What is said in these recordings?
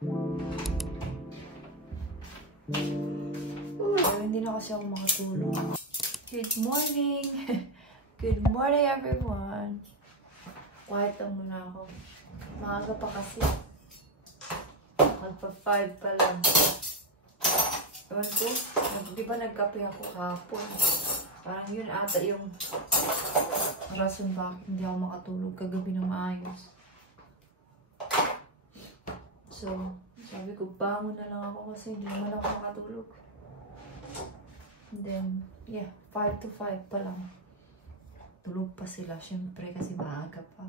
Pero hindi na kasi ako makatulog. Good morning! Good morning everyone! Quiet lang muna ako. Maaga pa kasi. Magpa-5 pa lang. Ewan ko, di ba nagkape ako kahapon? Parang yun ata yung rason bakit hindi ako makatulog kagabi ng maayos. So, sabi ko, bangon na lang ako kasi hindi naman ako makatulog. And then, yeah, 5 to 5 pa lang. Tulog pa sila, syempre, kasi maaga pa.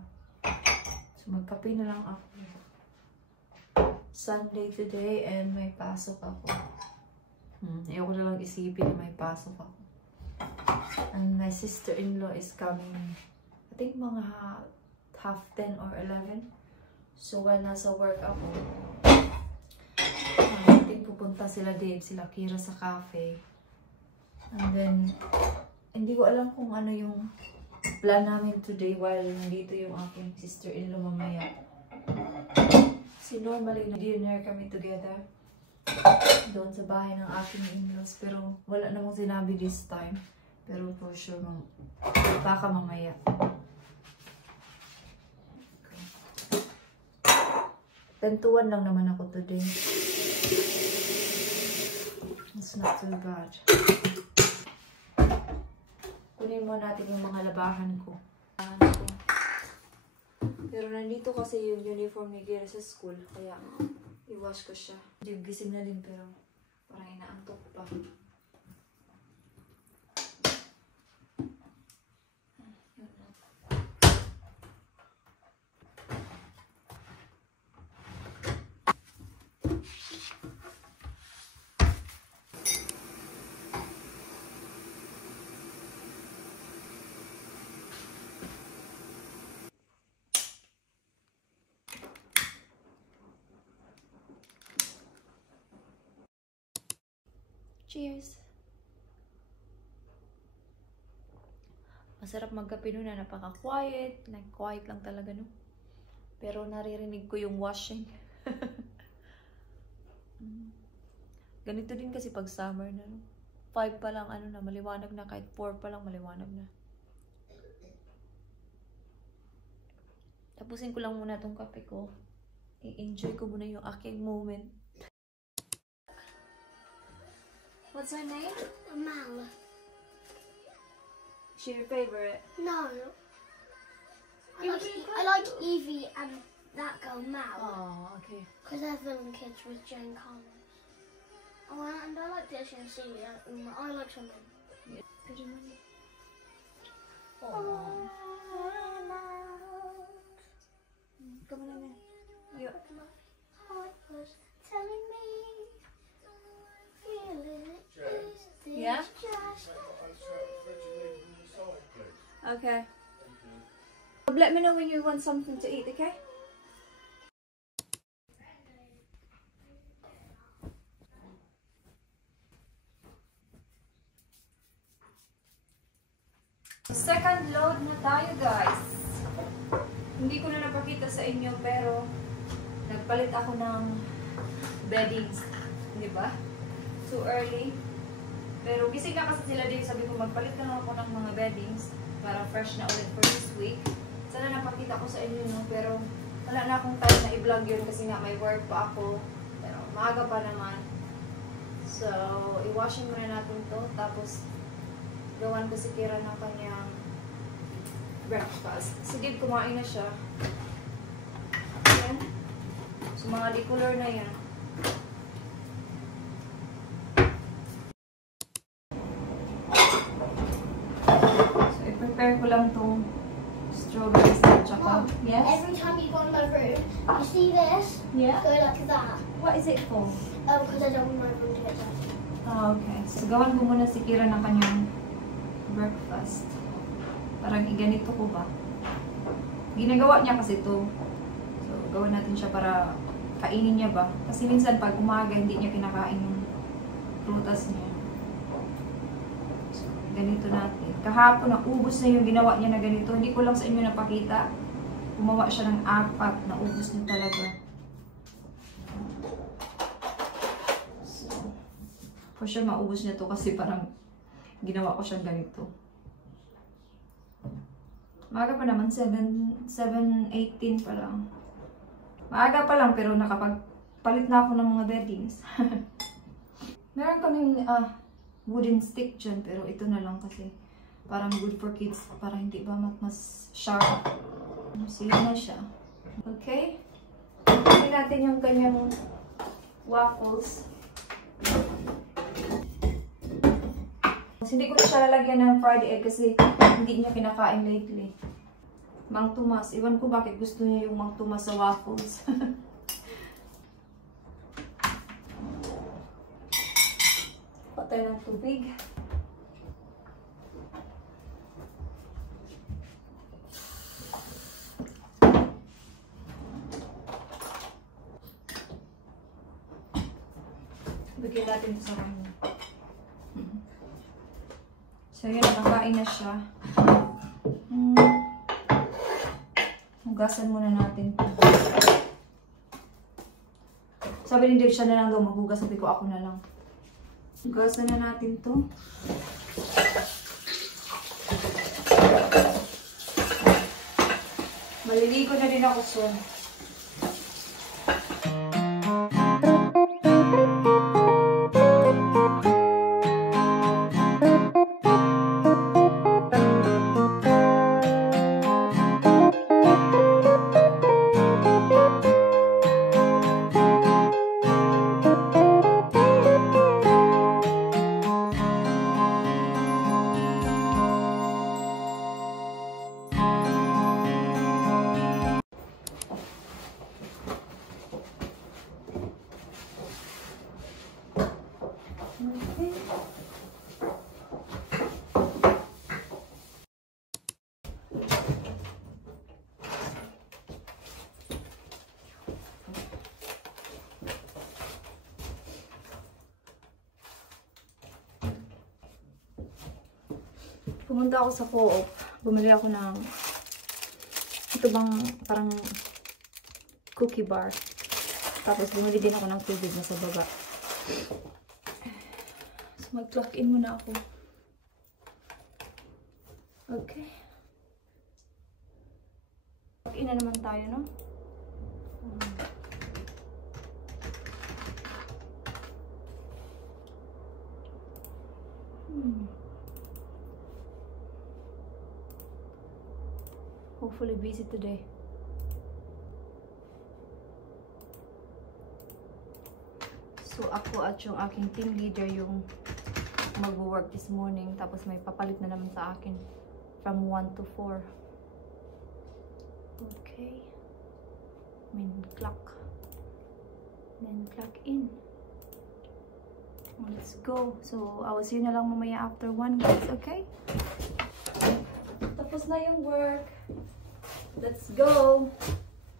So, magkape na lang ako. Sunday today and may pasok ako. Ayoko na lang isipin na may pasok ako. And my sister-in-law is coming, I think mga half 10 or 11. So, while nasa work ako, I think pupunta sila Dave, sila Kira sa cafe. And then, hindi ko alam kung ano yung plan namin today while nandito yung aking sister-in-law mamaya. Kasi normally, dinner kami together doon sa bahay ng aking in-laws. Pero wala namang sinabi this time. Pero for sure, baka mamaya. Tentuan lang naman ako today. It's not too bad. Kunin mo natin yung mga labahan ko. Pero nandito kasi yung uniform ni Gira sa school. Kaya i-wash ko siya. Gising na din pero parang inaantok pa. Cheers! Masarap magkape nun na napaka-quiet. Quiet lang talaga no. Pero naririnig ko yung washing. Ganito din kasi pag summer na no. 5 pa lang ano na, maliwanag na. Kahit 4 pa lang maliwanag na. Tapusin ko lang muna tong kape ko. I-enjoy ko muna yung aking moment. What's her name? Mal. Is she your favorite? No. I like Evie and that girl Mal. Oh, okay. Because they're villain kids with Jane Collins. Oh, and I like Daisy and Celia. I like some of them. Oh. Come on in. Yeah. My heart was telling me. Yeah? Okay. Let me know when you want something to eat, okay? Second load na tayo, guys. Hindi ko na napakita sa inyo, pero nagpalit ako ng beddings. Di ba? Too early. Pero gising na kasi sila din. Sabi ko magpalit na ako ng mga beddings para fresh na ulit for this week. Sana napakita ko sa inyo no. Pero wala na akong time na i-vlog yun kasi nga may work pa ako. Pero maaga pa naman. So, i-washing muna natin to. Tapos, gawan ko si Kira ng kanyang breakfast. Si Dib kumain na siya. Ayan. So, mga decolor na yan. Prepare ko lang itong strawberries at saka. Yes? Every time you go in my room, you see this? Yeah? Go like that. What is it for? Because I don't want my room to get dirty. Oh, okay. So, gawan ko muna si Kira ng kanyang breakfast. Parang iganito ko ba? Ginagawa niya kasi ito. So, gawin natin siya para kainin niya ba? Kasi minsan pag umaga, hindi niya kinakain yung prutas niya. So, ganito natin. Kahapon, naubos na yung ginawa niya na ganito. Hindi ko lang sa inyo napakita. Gumawa siya ng 4. Naubos niya talaga. For sure, maubos niya to kasi parang ginawa ko siyang ganito. Maaga pa naman, 7:18 pa lang. Maaga pa lang pero nakapagpalit na ako ng mga beddings. Meron kaming wooden stick dyan pero ito na lang kasi parang good for kids para hindi ba mas sharp. So yun na siya. Okay? Tingnan natin yung kanyang waffles. Hindi ko na siya lalagyan ng fried egg kasi hindi niya kinakain lately. Mang Tomas. Iwan ko bakit gusto niya yung Mang Tomas sa waffles. Patay ng tubig. Bigyan natin ito sa kanya. So yun, nakakain na siya. Hugasan muna natin ito. Sabi ni Dave, siya na lang daw maghugas. Sabi ko, ako na lang. Hugasan na natin ito. Maliligo na din ako soon. Pumunta ako sa Co-op. Bumili ako ng ito bang parang cookie bar. Tapos bumili din ako ng tubig na sa baba. So mag-clock in muna ako. Okay. Clock in na naman tayo, no? Hopefully busy today. So ako at yung aking team leader yung mag-work this morning. Tapos may papalit na naman sa akin from 1 to 4. Okay. Then clock. Then clock in. Let's go. So I will see you na lang mamaya after 1 guys. Okay? Tapos na yung work. Let's go!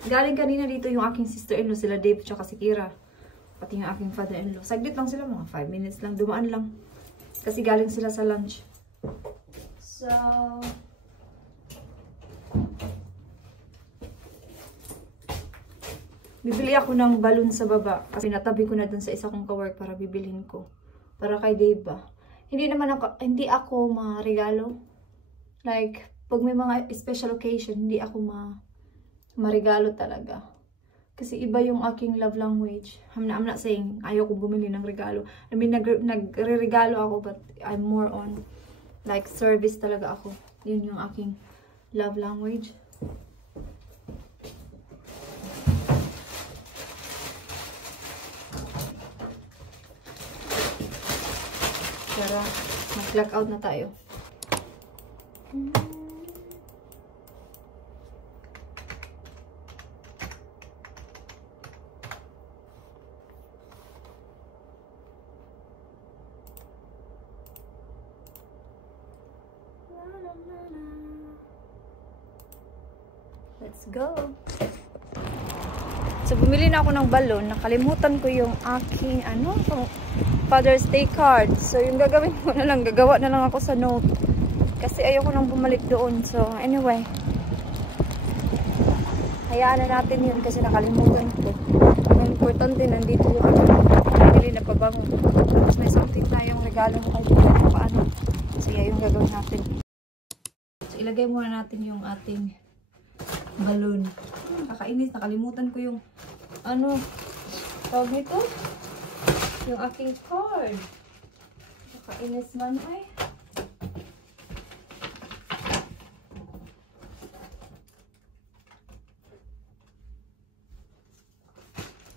Galing kanina dito yung aking sister-in-law, sila Dave at si Kira. Pati yung aking father-in-law. Saglit lang sila, mga 5 minutes lang. Dumaan lang. Kasi galing sila sa lunch. So... bibili ako ng balloon sa baba. Kasi natabi ko na dun sa isa kong kawork para bibilhin ko. Para kay Dave ba. Hindi ako ma-regalo. Like... pag may mga special occasion, hindi ako marigalo talaga. Kasi iba yung aking love language. I'm not saying ayaw ko bumili ng regalo. I mean, nagre-regalo ako, but I'm more on, like, service talaga ako. Yun yung aking love language. Tara, mag-clock out na tayo. Let's go! So, bumili na ako ng balon. Nakalimutan ko yung aking, Father's Day card. So, yung gagawin ko na lang, gagawa na lang ako sa note. Kasi ayoko nang bumalik doon. So, anyway. Hayaan na natin yun kasi nakalimutan ko. Ang importante, nandito yung bumili na pabango. Tapos may something tayo. regalo ko kay Bulan kung paano. So, yung gagawin natin. So, ilagay muna natin yung ating balloon. Kakainis, nakalimutan ko yung ano, tawag nito? Yung aking card. Kakainis man ay.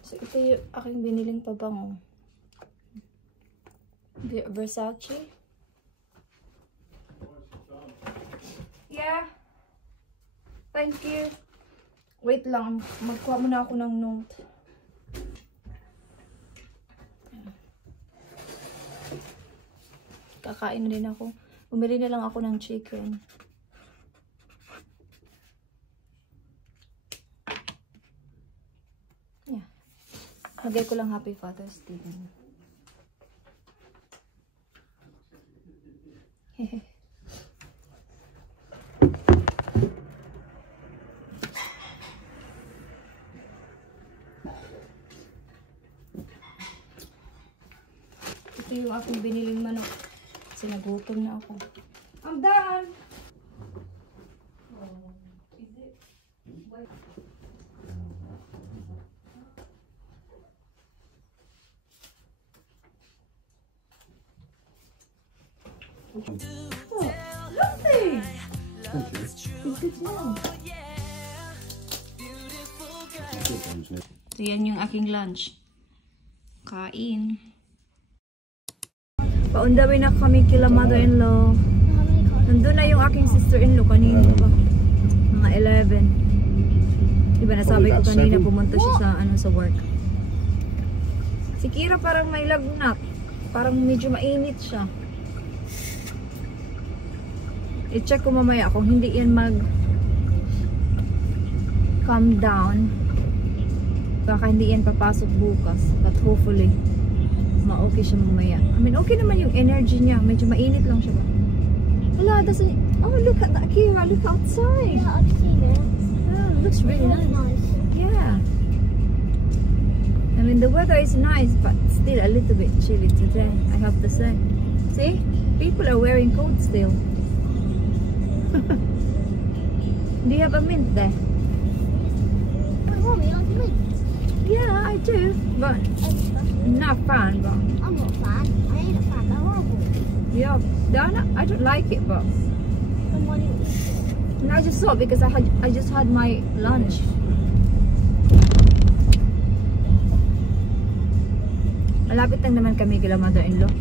So, ito yung aking biniling pabango. Versace. Yeah. Thank you. Wait lang. Magkuha muna ako ng note. Kakain na din ako. Bumili na lang ako ng chicken. Yeah. Lagay ko lang Happy Father's Day. Hehe. Ito yung aking biniling manok. Kasi nagutom na ako. I'm done! Oh, is it? Wait. Oh, lovely! So, yan yung aking lunch. Kain. Pa-on the way na kami kila mother-in-law. Nandun na yung aking sister-in-law kanina pa. Mga 11. Diba nasabi ko kanina pumunta siya sa sa work. Si Kira parang may lagnat. Parang medyo mainit siya. I-check ko mamaya kung hindi yan calm down. Baka hindi yan papasok bukas. But hopefully, ma-okay siya mamaya. I mean, okay naman yung energy niya. Medyo mainit lang siya ba? Wala, doesn't... Oh, look at that, Kira. Look outside. Yeah, I've seen it. Oh, it looks really nice. Yeah. I mean, the weather is nice, but still a little bit chilly today, I have to say. See? People are wearing coats still. Do you have a mint there? Oh, Mommy, I like mint. Yeah, I do, but not fan, but I'm not a fan. I ain't a fan. They're horrible. yeah, I don't like it, but Then why didn't you eat it? I just saw it because I just had my lunch. Malapit lang naman kami kila mother-in-law.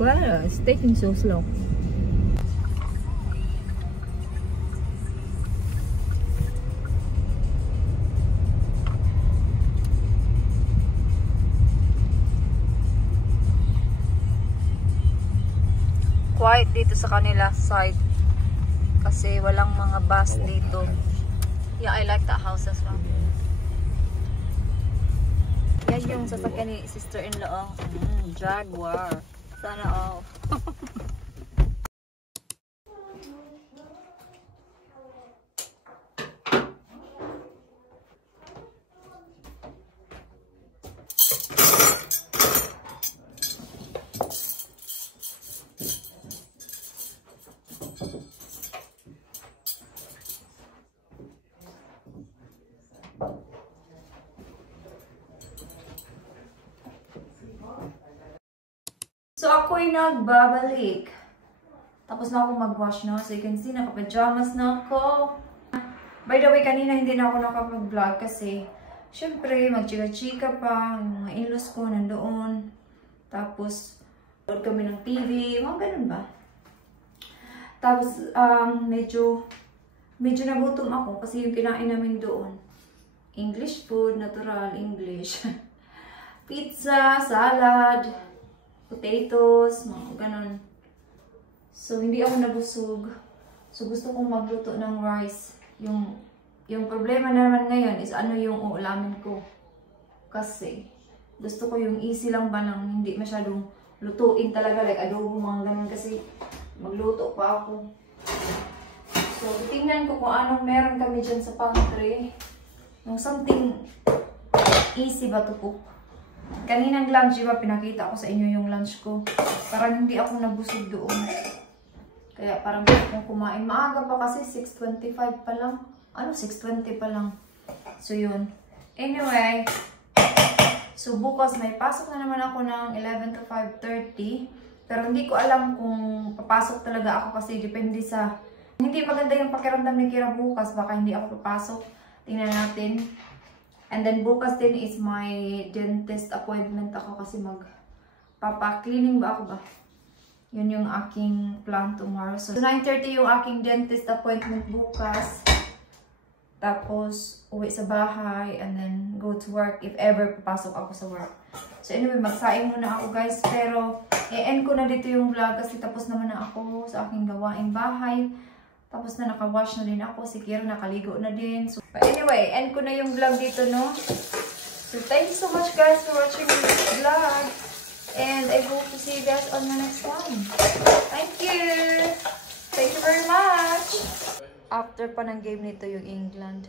Well, it's taking so slow. Quiet dito sa kanila side kasi walang mga bus dito. Yeah, I like that house as well. Yan yung sasakyan ni sister-in-law. Jaguar. Sana all. So, ako'y nagbabalik. Tapos na ako mag-wash, no? So, you can see, naka-pajamas na ako. By the way, kanina hindi na ako nakapag-vlog kasi, syempre, mag-chika-chika pa. Yung mga in-laws ko nandoon. Tapos, load kami ng TV. Mga ganun ba? Tapos, medyo nagutom ako kasi yung kinain namin doon. English food, natural English. Pizza, salad, potatoes, mga ganun. So, hindi ako nabusog. So, gusto kong magluto ng rice. Yung problema naman ngayon is ano yung uulamin ko. Kasi, gusto ko yung easy lang ba lang, hindi masyadong lutuin talaga, like adobo, mga ganun. Kasi, magluto pa ako. So, tingnan ko kung anong meron kami dyan sa pantry. Yung something easy ba to cook. Kaninang lunch, diba, pinakita ko sa inyo yung lunch ko. Parang hindi ako nabusog doon. Kaya parang hindi akong kumain. Maaga pa kasi, 6:25 pa lang. Ano, 6:20 pa lang. So, yun. Anyway, so bukas may pasok na naman ako ng 11 to 5:30. Pero hindi ko alam kung papasok talaga ako kasi depende sa... Hindi maganda yung pakiramdam ni Kira bukas. Baka hindi ako papasok. Tingnan natin. And then bukas din is my dentist appointment ako kasi magpapa-cleaning ba ako ba? Yun yung aking plan tomorrow. So 9:30 yung aking dentist appointment bukas. Tapos uwi sa bahay and then go to work if ever papasok ako sa work. So anyway, magsaing muna ako guys. Pero i-end ko na dito yung vlog kasi tapos naman na ako sa aking gawaing bahay. Tapos na naka-wash na din ako. Si Kira nakaligo na din. So, but anyway, end ko na yung vlog dito, no? So, thank you so much guys for watching this vlog. And I hope to see you guys on the next one. Thank you! Thank you very much! After pa ng game nito yung England.